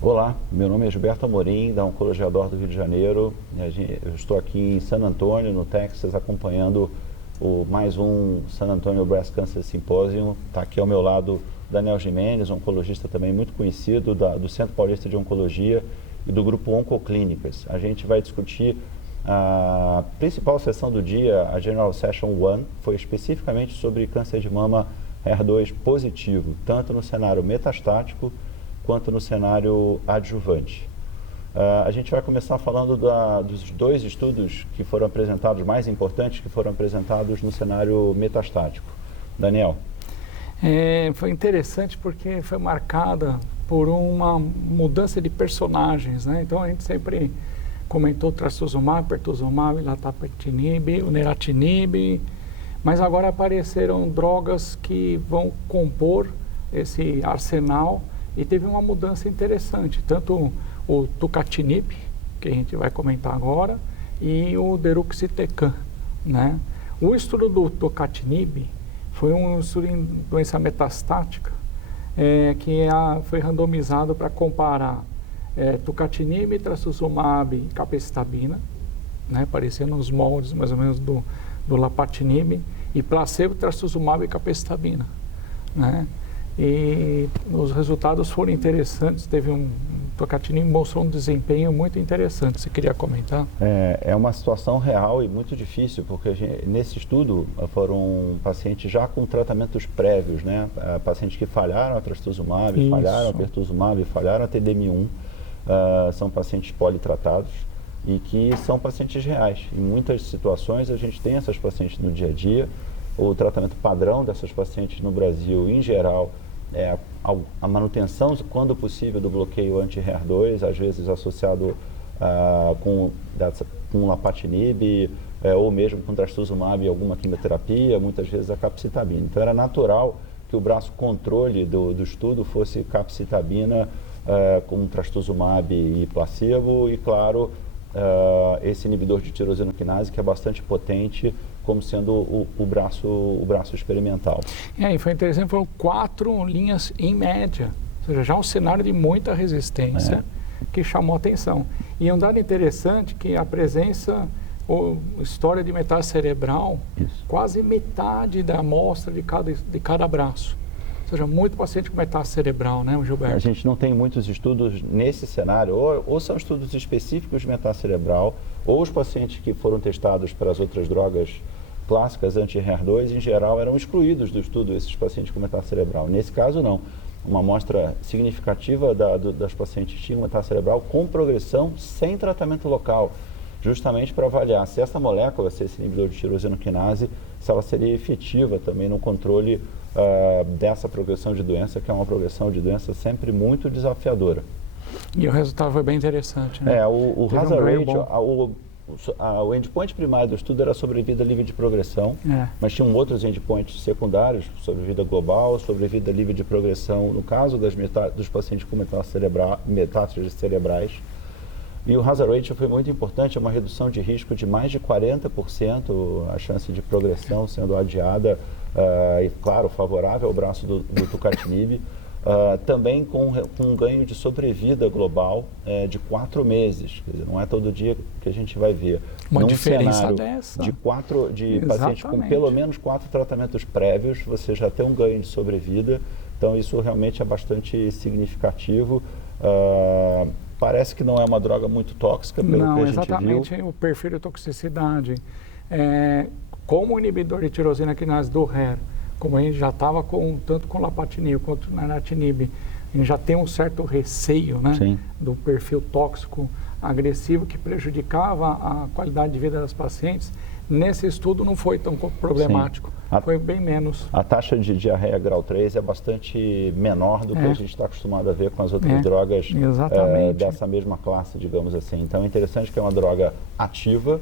Olá, meu nome é Gilberto Amorim, da Oncologia Dor do Rio de Janeiro. Eu estou aqui em San Antonio, no Texas, acompanhando mais um San Antonio Breast Cancer Symposium. Está aqui ao meu lado Daniel Jimenez, oncologista também muito conhecido do Centro Paulista de Oncologia e do grupo Oncoclínicas. A gente vai discutir a principal sessão do dia, a General Session 1, foi especificamente sobre câncer de mama HER2 positivo, tanto no cenário metastático quanto no cenário adjuvante. A gente vai começar falando dos dois estudos que foram apresentados, mais importantes, que foram apresentados no cenário metastático. Daniel. Foi interessante porque foi marcada por uma mudança de personagens, né? Então a gente sempre comentou trastuzumab, pertuzumab, latapatinib, o neratinib, mas agora apareceram drogas que vão compor esse arsenal. E teve uma mudança interessante, tanto o tucatinib, que a gente vai comentar agora, e o deruxtecan, né? O estudo do tucatinib foi um estudo em doença metastática, foi randomizado para comparar tucatinib, trastuzumab e capecitabina, né? Parecendo os moldes mais ou menos do lapatinib, e placebo, trastuzumab e capecitabina, né? E os resultados foram interessantes, tucatinib mostrou um desempenho muito interessante. Você queria comentar? É uma situação real e muito difícil, porque nesse estudo foram pacientes já com tratamentos prévios, né? Pacientes que falharam a trastuzumab, falharam a pertuzumab, falharam a TDM1, são pacientes politratados e que são pacientes reais. Em muitas situações a gente tem essas pacientes no dia a dia. O tratamento padrão dessas pacientes no Brasil, em geral, é a manutenção, quando possível, do bloqueio anti-HER2, às vezes associado com lapatinib, ou mesmo com trastuzumab e alguma quimioterapia, muitas vezes a capecitabina. Então, era natural que o braço controle do estudo fosse capecitabina com trastuzumab e placebo, e, claro, esse inibidor de tirosina quinase, que é bastante potente, como sendo o braço experimental. E foi interessante, foram 4 linhas em média, ou seja, já um cenário de muita resistência que chamou a atenção. E um dado interessante que a presença ou história de metástase cerebral, quase metade da amostra de cada braço. Ou seja, muito paciente com metástase cerebral, né, Gilberto? A gente não tem muitos estudos nesse cenário, ou são estudos específicos de metástase cerebral, ou os pacientes que foram testados para as outras drogas clássicas anti-HER2, em geral, eram excluídos do estudo esses pacientes com metástase cerebral. Nesse caso, não. Uma amostra significativa das pacientes tinham metástase cerebral com progressão sem tratamento local, justamente para avaliar se essa molécula, se esse inibidor de tirosina quinase, se ela seria efetiva também no controle dessa progressão de doença, que é uma progressão de doença sempre muito desafiadora. E o resultado foi bem interessante, né? O hazard ratio, o endpoint primário do estudo era sobrevida livre de progressão, mas tinham outros endpoints secundários, sobrevida global, sobrevida livre de progressão, no caso dos pacientes com metástases cerebrais. E o hazard ratio foi muito importante, é uma redução de risco de mais de 40%, a chance de progressão sendo adiada, e claro, favorável ao braço do tucatinib. Também com um ganho de sobrevida global de 4 meses. Quer dizer, não é todo dia que a gente vai ver. Uma diferença dessa. De pacientes com pelo menos 4 tratamentos prévios, você já tem um ganho de sobrevida. Então, isso realmente é bastante significativo. Parece que não é uma droga muito tóxica, pelo que a gente viu. Não, exatamente o perfil de toxicidade. Como o inibidor de tirosina quinase do HER, como a gente já estava tanto com lapatinib quanto neratinib, a gente já tem um certo receio, né, do perfil tóxico agressivo que prejudicava a qualidade de vida das pacientes. Nesse estudo não foi tão problemático, foi bem menos. A taxa de diarreia grau 3 é bastante menor do que a gente está acostumado a ver com as outras drogas dessa mesma classe, digamos assim. Então é interessante que é uma droga ativa,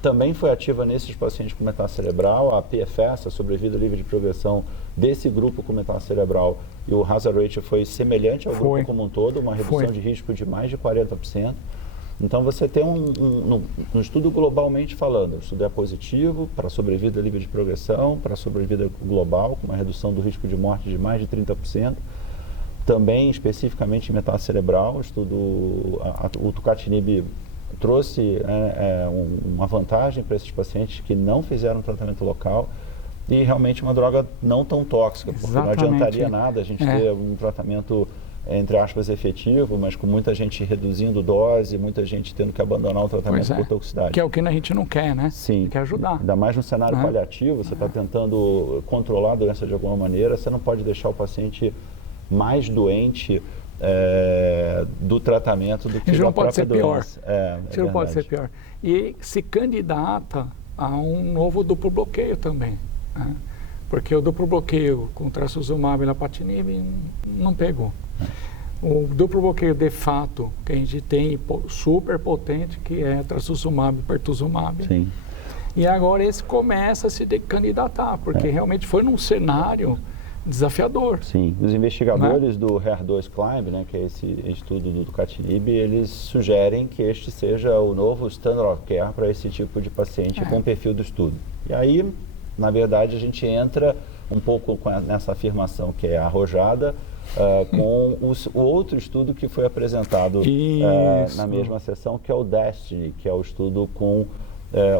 também foi ativa nesses pacientes com metástase cerebral. A PFS, a sobrevida livre de progressão desse grupo com metástase cerebral, e o hazard ratio foi semelhante ao grupo como um todo, uma redução de risco de mais de 40%. Então, você tem um estudo globalmente falando, o estudo é positivo para sobrevida livre de progressão, para sobrevida global, com uma redução do risco de morte de mais de 30%. Também, especificamente em metástase cerebral, o tucatinib trouxe uma vantagem para esses pacientes que não fizeram tratamento local e realmente uma droga não tão tóxica, porque não adiantaria nada a gente ter um tratamento, entre aspas, efetivo, mas com muita gente reduzindo dose, muita gente tendo que abandonar o tratamento por toxicidade. Que é o que a gente não quer, né? Sim. Quer ajudar. Ainda mais no cenário paliativo, você está tentando controlar a doença de alguma maneira, você não pode deixar o paciente mais doente do tratamento do que da própria doença. Isso não pode ser pior. E se candidata a um novo duplo bloqueio também. Né? Porque o duplo bloqueio com trastuzumab e lapatinib não pegou. O duplo bloqueio de fato que a gente tem super potente, que é trastuzumab e pertuzumab. Sim. E agora esse começa a se candidatar, porque realmente foi num cenário desafiador. Sim, os investigadores do HER2 Climb, né, que é esse estudo do tucatinib, eles sugerem que este seja o novo standard of care para esse tipo de paciente com o perfil do estudo. E aí, na verdade, a gente entra um pouco nessa afirmação que é arrojada com o outro estudo que foi apresentado na mesma sessão, que é o DESTINY, que é o estudo com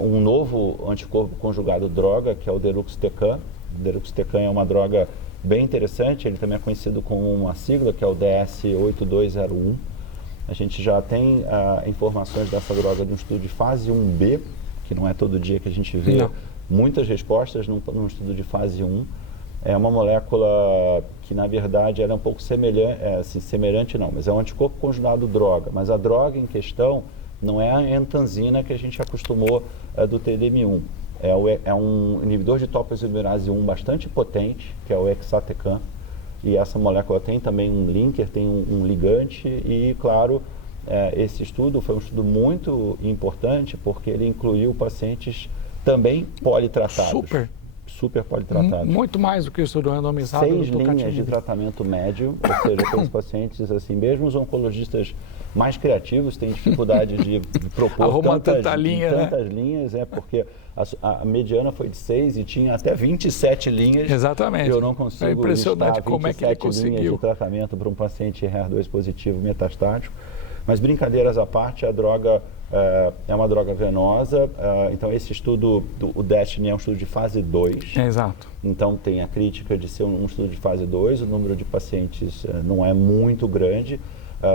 um novo anticorpo conjugado droga, que é o deruxtecan. O deruxtecan é uma droga bem interessante, ele também é conhecido como uma sigla, que é o DS8201. A gente já tem informações dessa droga de um estudo de fase 1B, que não é todo dia que a gente vê muitas respostas num estudo de fase 1. É uma molécula que, na verdade, era um pouco semelhante não, mas é um anticorpo conjugado droga. Mas a droga em questão não é a entanzina que a gente acostumou do TDM1. É um inibidor de topoisomerase 1 bastante potente, que é o exatecan, e essa molécula tem também um linker, tem um ligante, e claro, esse estudo foi um estudo muito importante, porque ele incluiu pacientes também politratados. Super politratados. Muito mais do que o estudo randomizado. 6 linhas de tratamento médio, ou seja, aqueles pacientes, assim, mesmo os oncologistas mais criativos têm dificuldade de propor tantas linhas, porque a mediana foi de 6 e tinha até 27 linhas. Exatamente. Eu não consigo é impressionante como é que ele conseguiu. linhas de tratamento para um paciente HER2 positivo metastático. Mas brincadeiras à parte, a droga é uma droga venosa, então esse estudo, o DESTINY é um estudo de fase 2. Exato. Então tem a crítica de ser um estudo de fase 2, o número de pacientes não é muito grande,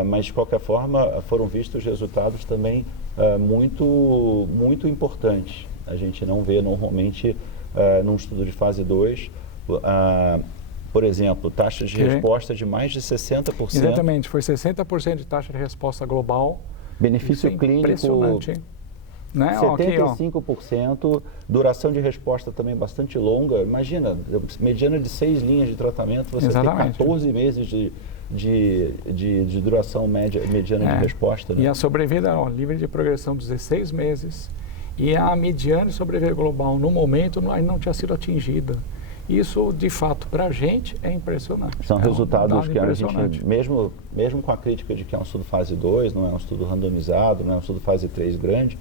mas de qualquer forma foram vistos resultados também muito importantes. A gente não vê normalmente num estudo de fase 2, por exemplo, taxas de resposta de mais de 60%. Exatamente, foi 60% de taxa de resposta global. Benefício clínico impressionante, né? 75%, duração de resposta também bastante longa. Imagina, mediana de 6 linhas de tratamento, você tem 14 meses de duração mediana de resposta. Né? E a sobrevida livre de progressão 16 meses. E a mediana de sobrevida global no momento não tinha sido atingida. Isso, de fato, para a gente é impressionante. São resultados que a gente, mesmo com a crítica de que é um estudo fase 2, não é um estudo randomizado, não é um estudo fase 3 grande,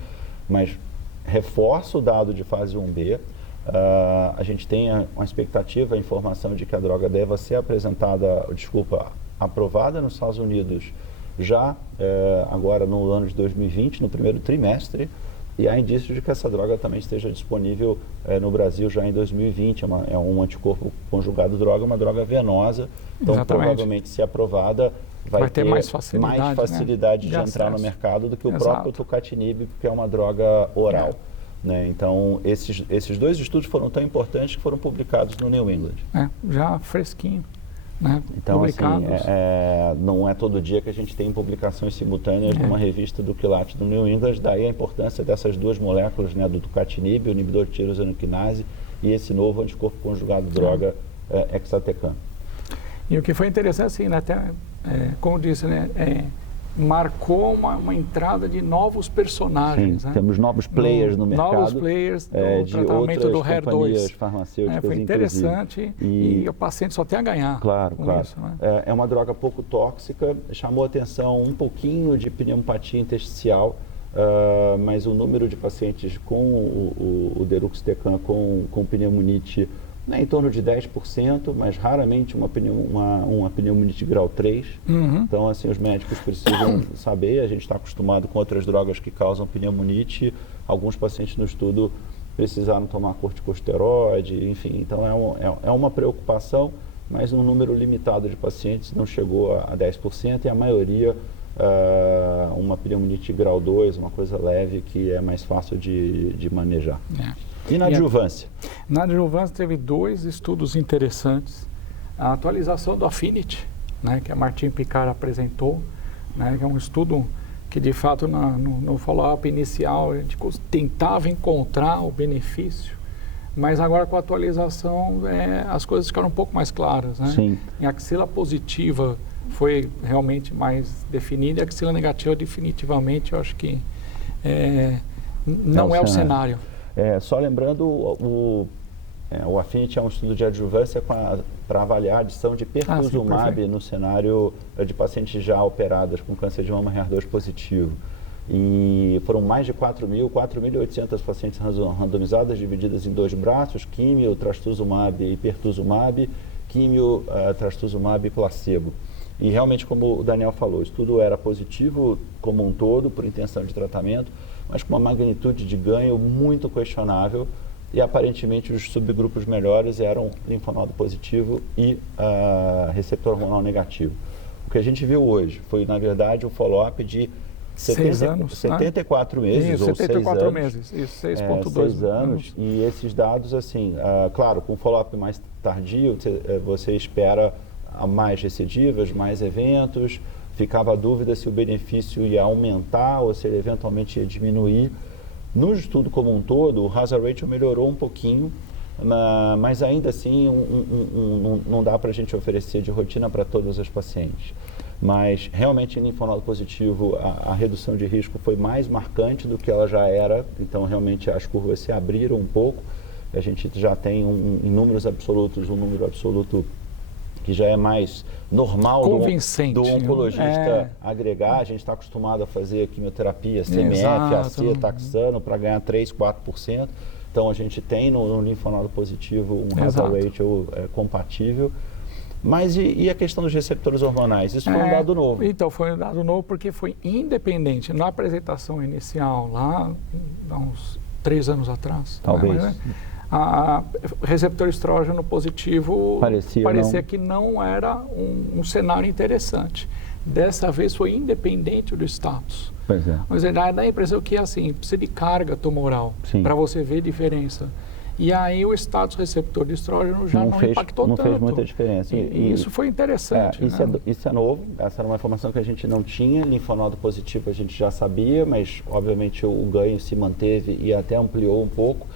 mas reforça o dado de fase 1B. A gente tem uma expectativa, a informação de que a droga deva ser aprovada nos Estados Unidos já agora no ano de 2020, no primeiro trimestre. E há indícios de que essa droga também esteja disponível no Brasil já em 2020. É um anticorpo conjugado droga, uma droga venosa. Então, provavelmente, se aprovada, vai ter mais facilidade de entrar no mercado do que o próprio tucatinib, porque é uma droga oral. Né? Então, esses 2 estudos foram tão importantes que foram publicados no New England. Já fresquinho. Né? Então, assim, não é todo dia que a gente tem publicações simultâneas numa revista do quilate do New England, daí a importância dessas 2 moléculas, né, do tucatinib, o inibidor de tirosinoquinase, e esse novo anticorpo conjugado droga exatecan. E o que foi interessante, assim, né, até, como disse, né, marcou uma entrada de novos personagens. Sim, né? temos novos players no mercado. Novos players do de tratamento do HER2. farmacêuticas, foi interessante e o paciente só tem a ganhar. Claro, com claro. Isso, né? É uma droga pouco tóxica, chamou atenção um pouquinho de pneumopatia intersticial, mas o número de pacientes com o deruxtecan com pneumonite é em torno de 10%, mas raramente uma pneumonite grau 3. Então, assim, os médicos precisam saber, a gente está acostumado com outras drogas que causam pneumonite, alguns pacientes no estudo precisaram tomar corticosteroide, enfim, então é uma preocupação, mas um número limitado de pacientes, não chegou a 10%, e a maioria uma pneumonite grau 2, uma coisa leve que é mais fácil de manejar. E na adjuvância? Na adjuvância teve 2 estudos interessantes. A atualização do Affinity, né, que a Martin Picard apresentou, né, que é um estudo que de fato no follow-up inicial a gente tentava encontrar o benefício, mas agora com a atualização as coisas ficaram um pouco mais claras. Né? Sim. Em axila positiva foi realmente mais definida, e a axila negativa definitivamente eu acho que não é o cenário. Só lembrando, o Affinity é um estudo de adjuvância para avaliar a adição de pertuzumab no cenário de pacientes já operados com câncer de mama HER2 positivo. E foram mais de 4.800 pacientes randomizadas, divididas em 2 braços, químio, trastuzumab e pertuzumab, químio, trastuzumab e placebo. E realmente, como o Daniel falou, o estudo era positivo como um todo, por intenção de tratamento, mas com uma magnitude de ganho muito questionável, e aparentemente os subgrupos melhores eram linfonodo positivo e receptor hormonal negativo. O que a gente viu hoje foi, na verdade, um follow-up de 74 meses, isso, ou 74 6 anos. Meses, isso, 6,2 6 anos. E esses dados, assim, claro, com follow-up mais tardio, você espera mais recidivas, mais eventos, ficava a dúvida se o benefício ia aumentar ou se ele eventualmente ia diminuir. No estudo como um todo, o hazard ratio melhorou um pouquinho, mas ainda assim não dá para a gente oferecer de rotina para todas as pacientes. Mas realmente em linfonodo positivo a redução de risco foi mais marcante do que ela já era, então realmente as curvas se abriram um pouco. A gente já tem em números absolutos, um número absoluto que já é mais normal do oncologista agregar. A gente está acostumado a fazer quimioterapia, CMF, AC, taxano, para ganhar 3%, 4%. Então, a gente tem no linfonodo positivo um hazard ratio compatível. Mas e a questão dos receptores hormonais? Isso foi um dado novo. Então, foi um dado novo porque foi independente. Na apresentação inicial, lá, há uns 3 anos atrás. Talvez. A receptor estrógeno positivo parecia não. que não era um cenário interessante. Dessa vez foi independente do status. Pois é. Mas dá a impressão que assim, precisa de carga tumoral para você ver diferença. E aí o status receptor de estrógeno já não impactou tanto. Não fez muita diferença. E isso foi interessante. Isso é novo, essa era uma informação que a gente não tinha. Linfonodo positivo a gente já sabia, mas obviamente o ganho se manteve e até ampliou um pouco.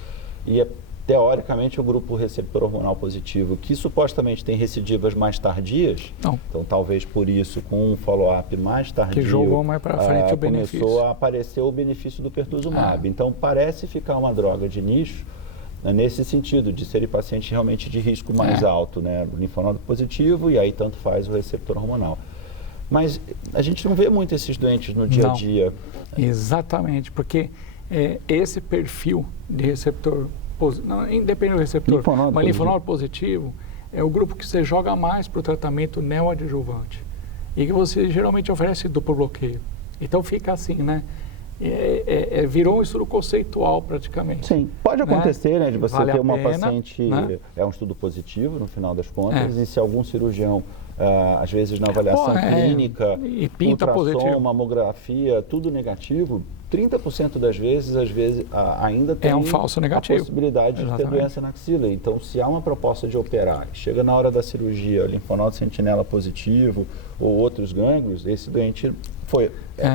E teoricamente o grupo receptor hormonal positivo, que supostamente tem recidivas mais tardias, então talvez por isso com um follow-up mais tardio, que jogou mais para frente o benefício. Começou a aparecer o benefício do pertuzumab. Então parece ficar uma droga de nicho, nesse sentido, de serem pacientes realmente de risco mais alto, né? Linfonodo positivo, e aí tanto faz o receptor hormonal. Mas a gente não vê muito esses doentes no dia a dia. Exatamente, porque esse perfil de receptor independente do receptor, mas linfonodo positivo é o grupo que você joga mais para o tratamento neoadjuvante e que você geralmente oferece duplo bloqueio. Então fica assim, né? Virou um estudo conceitual praticamente. Sim, pode acontecer, né, de você ter uma paciente, é um estudo positivo no final das contas, e se algum cirurgião, às vezes na avaliação clínica, e pinta ultrassom, positivo, mamografia, tudo negativo, 30% das vezes, ainda tem um falso negativo. A possibilidade de ter doença na axila. Então, se há uma proposta de operar, chega na hora da cirurgia, linfonodo sentinela positivo ou outros gânglios, esse doente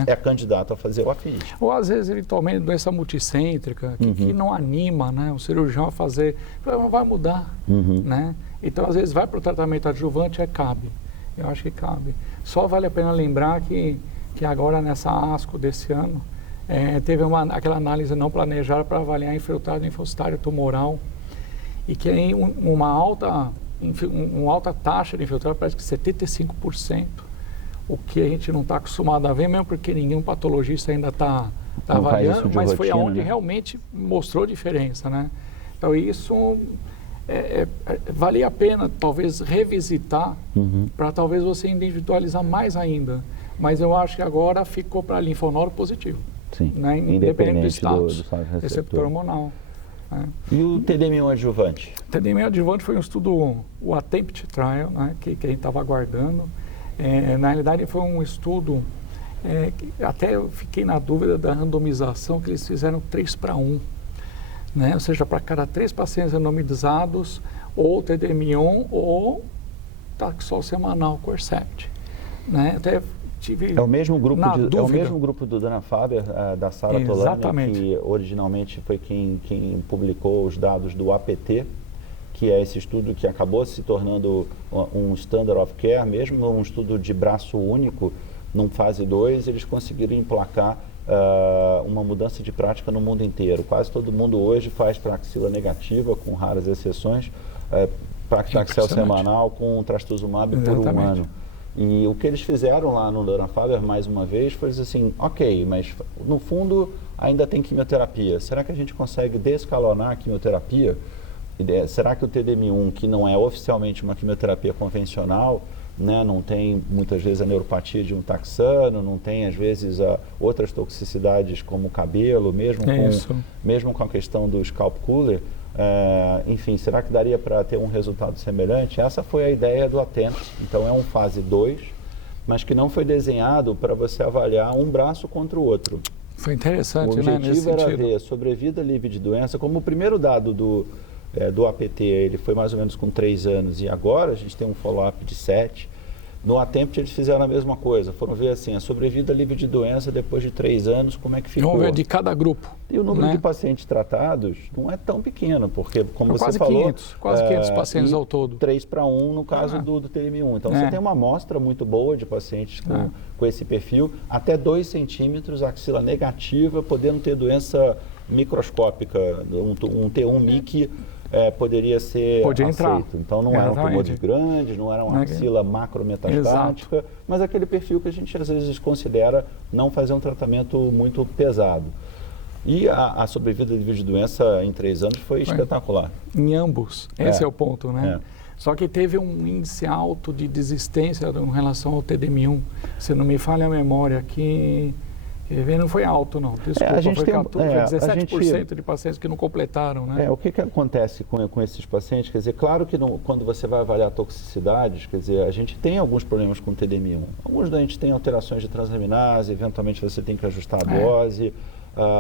é candidato a fazer o Affinity. Ou às vezes, eventualmente, doença multicêntrica, que não anima, né, o cirurgião a fazer, não vai mudar, né? Então, às vezes, vai para o tratamento adjuvante, cabe. Eu acho que cabe. Só vale a pena lembrar que que agora nessa ASCO desse ano, teve aquela análise não planejada para avaliar infiltrado linfocitário tumoral e que em uma alta taxa de infiltrado, parece que 75%, o que a gente não está acostumado a ver, mesmo porque nenhum patologista ainda está avaliando, mas foi aonde realmente mostrou diferença, né? Então isso valia a pena talvez revisitar para talvez você individualizar mais ainda, mas eu acho que agora ficou para linfonodo positivo. Sim, né? Independente do status receptor hormonal. E o TDM1 adjuvante? O TDM1 adjuvante foi um estudo, o ATTEMPT Trial, né, que a gente estava aguardando. Na realidade, foi um estudo, que até eu fiquei na dúvida da randomização, que eles fizeram 3:1. Né? Ou seja, para cada 3 pacientes randomizados, ou TDM1 ou Taxol semanal Corcept. Né? Até é o mesmo grupo do Dana-Farber, da Sarah Tolani, que originalmente foi quem publicou os dados do APT, que é esse estudo que acabou se tornando um standard of care, mesmo um estudo de braço único, num fase 2, eles conseguiram emplacar uma mudança de prática no mundo inteiro. Quase todo mundo hoje faz para axila negativa, com raras exceções, paclitaxel semanal com trastuzumab por um ano. E o que eles fizeram lá no Dana-Farber, mais uma vez, foi dizer assim, ok, mas no fundo ainda tem quimioterapia. Será que a gente consegue descalonar a quimioterapia? Será que o TDM1, que não é oficialmente uma quimioterapia convencional, né, não tem muitas vezes a neuropatia de um taxano, não tem às vezes outras toxicidades como o cabelo, mesmo com a questão do scalp cooler, enfim, será que daria para ter um resultado semelhante? Essa foi a ideia do ATTEMPT. Então é um fase 2, mas que não foi desenhado para você avaliar um braço contra o outro. Foi interessante, né? O objetivo era ver sobrevida livre de doença. Como o primeiro dado do APT, ele foi mais ou menos com 3 anos, e agora a gente tem um follow-up de 7. No ATTEMPT eles fizeram a mesma coisa, foram ver assim, a sobrevida livre de doença depois de 3 anos, como é que ficou. Vamos ver de cada grupo. E o número de pacientes tratados não é tão pequeno, porque como você falou... Quase 500 pacientes ao todo. 3:1 no caso do TDM1. Então você tem uma amostra muito boa de pacientes com esse perfil, até 2 centímetros, axila negativa, podendo ter doença microscópica, um T1-MIC, poderia ser aceito. Então não eram tumores grandes, não era uma axila macrometastática, mas aquele perfil que a gente às vezes considera não fazer um tratamento muito pesado. E a sobrevida livre de doença em 3 anos foi espetacular. Em ambos, esse é o ponto, né? Só que teve um índice alto de desistência em relação ao TDM1. Se não me falha a memória aqui, não foi alto, não. Desculpa, foi 17% de pacientes que não completaram, né? O que acontece com esses pacientes? Quer dizer, claro que quando você vai avaliar toxicidades, quer dizer, a gente tem alguns problemas com o TDM1. Alguns da gente tem alterações de transaminase, eventualmente você tem que ajustar a dose,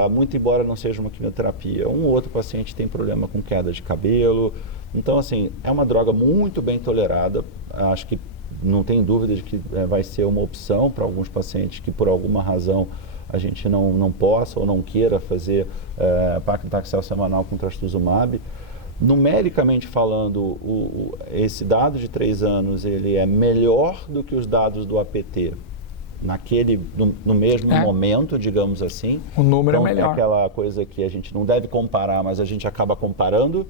muito embora não seja uma quimioterapia. Um ou outro paciente tem problema com queda de cabelo. Então, assim, é uma droga muito bem tolerada. Acho que não tem dúvida de que vai ser uma opção para alguns pacientes que, por alguma razão, a gente não possa ou não queira fazer paclitaxel semanal com trastuzumab. Numericamente falando, esse dado de 3 anos ele é melhor do que os dados do APT no mesmo momento, digamos assim. O número então, é melhor. É aquela coisa que a gente não deve comparar, mas a gente acaba comparando.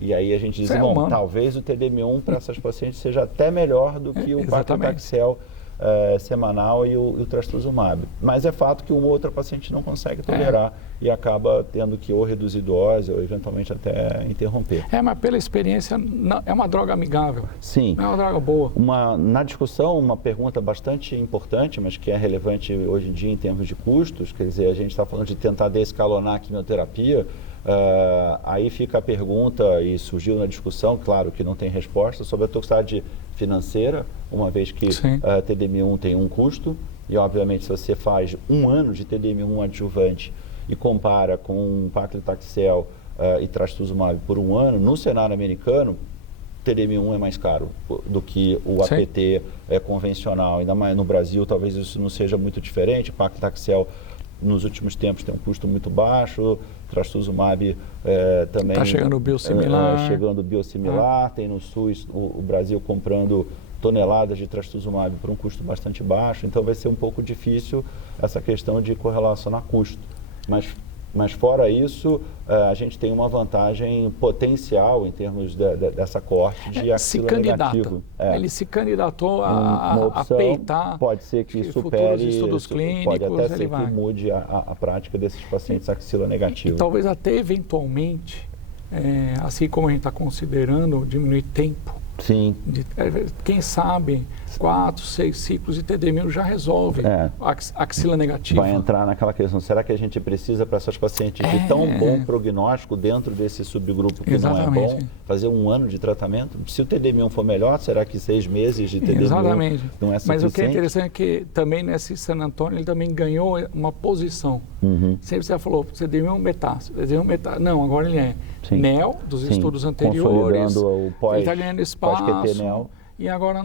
E aí a gente diz, talvez o TDM1 para essas pacientes seja até melhor do que o paclitaxel semanal e o trastuzumab. Mas é fato que uma ou outra paciente não consegue tolerar e acaba tendo que ou reduzir dose ou eventualmente até interromper. Mas pela experiência, é uma droga amigável. Sim. É uma droga boa. Na discussão, uma pergunta bastante importante, mas que é relevante hoje em dia em termos de custos, quer dizer, a gente está falando de tentar descalonar a quimioterapia, aí fica a pergunta, e surgiu na discussão, claro que não tem resposta, sobre a toxicidade financeira, uma vez que TDM1 tem um custo, e obviamente se você faz 1 ano de TDM1 adjuvante e compara com paclitaxel e trastuzumab por 1 ano, no cenário americano, TDM1 é mais caro do que o APT convencional, ainda mais no Brasil, talvez isso não seja muito diferente, paclitaxel nos últimos tempos tem um custo muito baixo, trastuzumab também... Está chegando o biosimilar. Chegando o biosimilar, tem no SUS o Brasil comprando toneladas de trastuzumab por um custo bastante baixo, então vai ser um pouco difícil essa questão de correlacionar custo. Mas fora isso, a gente tem uma vantagem potencial em termos dessa corte de axila negativo. Ele se candidatou a peitar. Pode ser que supere, estudos clínicos, pode até ser que mude a prática desses pacientes axila negativo. E talvez até eventualmente, assim como a gente está considerando, diminuir tempo. Sim. Quem sabe 4, 6 ciclos de TD1000 já resolve a axila negativa. Vai entrar naquela questão, será que a gente precisa para essas pacientes de tão bom prognóstico dentro desse subgrupo que Exatamente. não é bom, fazer 1 ano de tratamento? Se o TD1000 for melhor, será que 6 meses de TD1000 Exatamente. não é suficiente? Mas o que é interessante é que também nesse San Antônio ele também ganhou uma posição. Sempre você falou, TD1000 metástase, TD1000 metástase. Não, agora ele é NEL, dos estudos anteriores, o ele está ganhando espaço. Pós-QT-NEL. E agora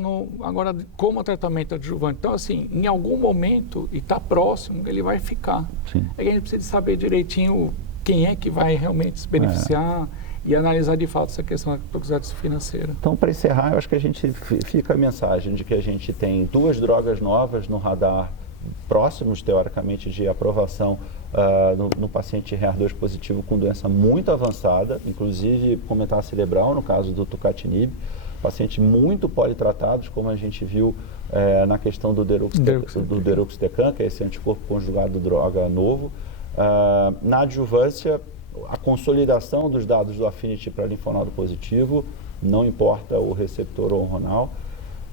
como tratamento adjuvante. Então, assim, em algum momento, e está próximo, ele vai ficar. Sim. É que a gente precisa saber direitinho quem é que vai realmente se beneficiar e analisar de fato essa questão da toxicidade financeira. Então, para encerrar, eu acho que a gente fica a mensagem de que a gente tem 2 drogas novas no radar, próximos, teoricamente, de aprovação no paciente HER2 positivo com doença muito avançada, inclusive com metástase cerebral, no caso do tucatinib. Pacientes muito politratados, como a gente viu na questão do deruxtecan, que é esse anticorpo conjugado droga novo. Na adjuvância, a consolidação dos dados do Affinity para linfonodo positivo, não importa o receptor hormonal.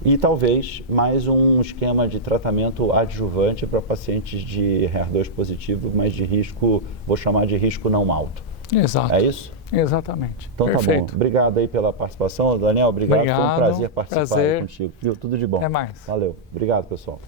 E talvez mais um esquema de tratamento adjuvante para pacientes de HER2 positivo, mas de risco, vou chamar de risco não alto. Exato. É isso? Exatamente. Então Perfeito. Tá bom. Obrigado aí pela participação. Daniel, obrigado. Foi um prazer participar aí contigo. Viu? Tudo de bom. Até mais. Valeu. Obrigado, pessoal.